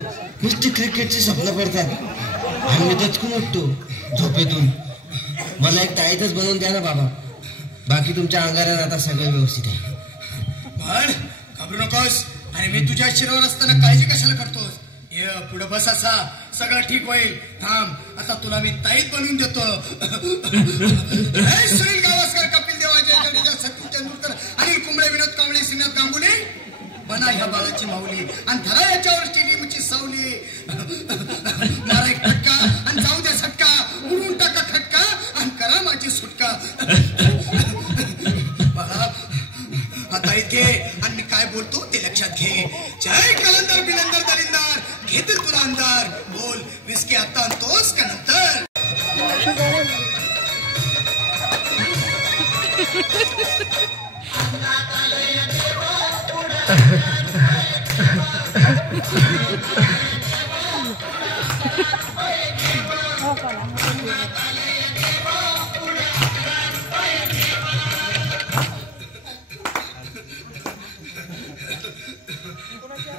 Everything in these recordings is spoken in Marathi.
नुसती क्रिकेटची स्वप्न पडतात आणि दचकून उठतो झोपेतून. मला एक टाळीतच बनवून द्या ना बाबा. बाकी तुमच्या अंगारात आता सगळं व्यवस्थित आहे. पण घाबरू नकोस. अरे मी तुझ्या शिरावर असताना काळजी कशाला करतोस? ये पुढे बस असा, सगळं ठीक होईल. थांब, आता तुला मी ताईत बनवून देतो. सुनील गावस्कर, कपिल देव, अजय जडेजा, सचिन तेंडुलकर, अनिल कुंबळे, विनोद कांबळे, श्रीनाथ गांगुली बना ह्या बाळाची माऊली आणि धरा याच्यावर स्टेडियमची सावली. मारा एक फटका आणि जाऊ द्या सटका, उडून टाका खटका आणि करा माझी सुटका. आता इथे आणि मी काय बोलतो ते लक्षात घे. जय कलंदर बिलंदर दलिंदर, घेतील तुला अंधार. बोल, विस्की आता आणतोस का नंतर?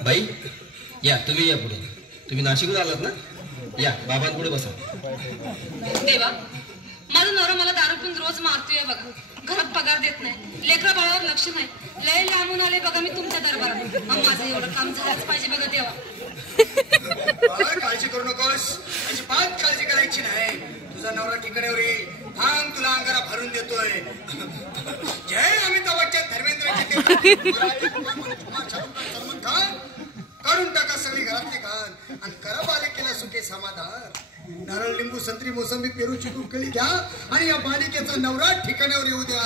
बाई या, तुम्ही या पुढे. तुम्ही नाशिकहून आलात ना? या बाबांपुढे बसा. देवा, माझा नवरा मला दारू पिऊन रोज मारतोय बघा. घरात पगार देत नाही, लेकरा बाळावर लक्ष नाही. लय लांबून आले बघा मी तुमच्या दरबारात. माझं एवढं काम झालंच पाहिजे बघा देवा. काळजी करू नकोस, अजिबात काळजी करायची नाही. तुझा नवरा ठिकाण्यावर येईल. थांब, तुला अंगारा भरून देतोय. जय अमिताभ बच्चन, धर्मेंद्र, सलमान खान, काढून टाका सगळी घरातली घाण आणि करा बालिकेला सुखे समाधान. नारळ, लिंबू, संत्री, मोसंबी, पेरू, चिकू, केळी घ्या आणि या बालिकेचा नवरा ठिकाण्यावर येऊ द्या.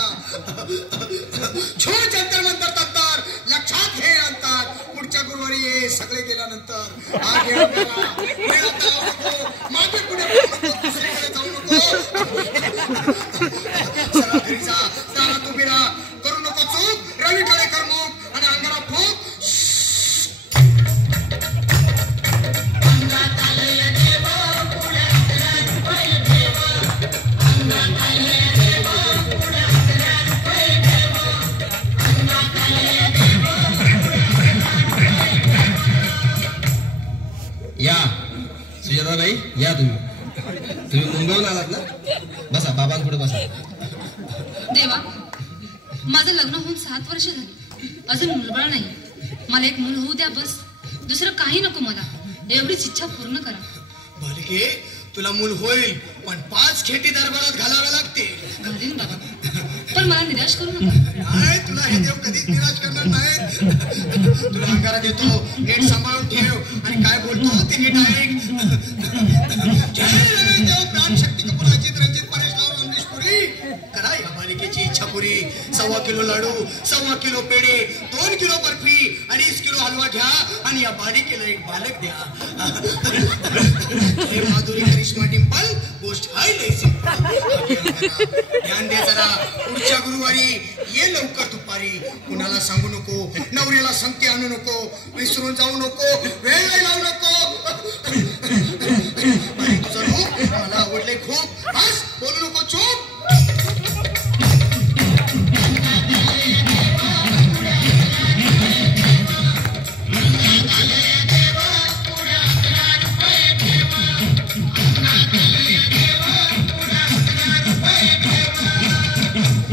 छो जंतर मंतर तंतर, लक्षात घे अंतर. पुढच्या गुरुवारी ये, सगळे गेल्यानंतर. मागे पुढे दुसरीकडे जाऊ नको. सगळा घरी जा, दारात उभी राहा. करू नको चूक, रवीकडे कर मुख आणि अंगारा फूक. या सुजाताबाई, या तुम्ही मुंबईहून आलात ना? बसा, बाबांपुढे बसा. देवा, माझं लग्न होऊन 7 वर्ष झाली, अजून मुलबाळ नाही. मला एक मूल होऊ द्या बस. दुसरं काही नको मला. एवढीच इच्छा पूर्ण करा. बालिके, तुला मूल होईल, पण 5 खेटी दरबारात घालाव्या लागते. घालीन बाबा, पण मला निराश करू नका. नाही, तुला हे देव कधीच निराश करणार नाही. तुला अंगारा देतो, नीट सांभाळून ठेव आणि काय बोलतो ते नीट ऐक. जय देव, प्राण शक्ती कपूर, अजित रंजित, परेश राव, रमेश पुरी. करा या बालिकेची इच्छा पुरी. 1.25 किलो लाडू, 1.25 किलो पेढे, 2 किलो बर्फी, 2.5 किलो हलवा घ्या आणि या बालिकेला एक बालक द्या. हे माधुरी, करिश्मा, डिंपल, गोष्ट हाय लय सिंपल. ध्यान दे जरा. पुढच्या गुरुवारी ये लवकर दुपारी. कुणाला सांगू नको, नवऱ्याला संगती आणू नको, विसरून जाऊ नको, वेळ लावू नको.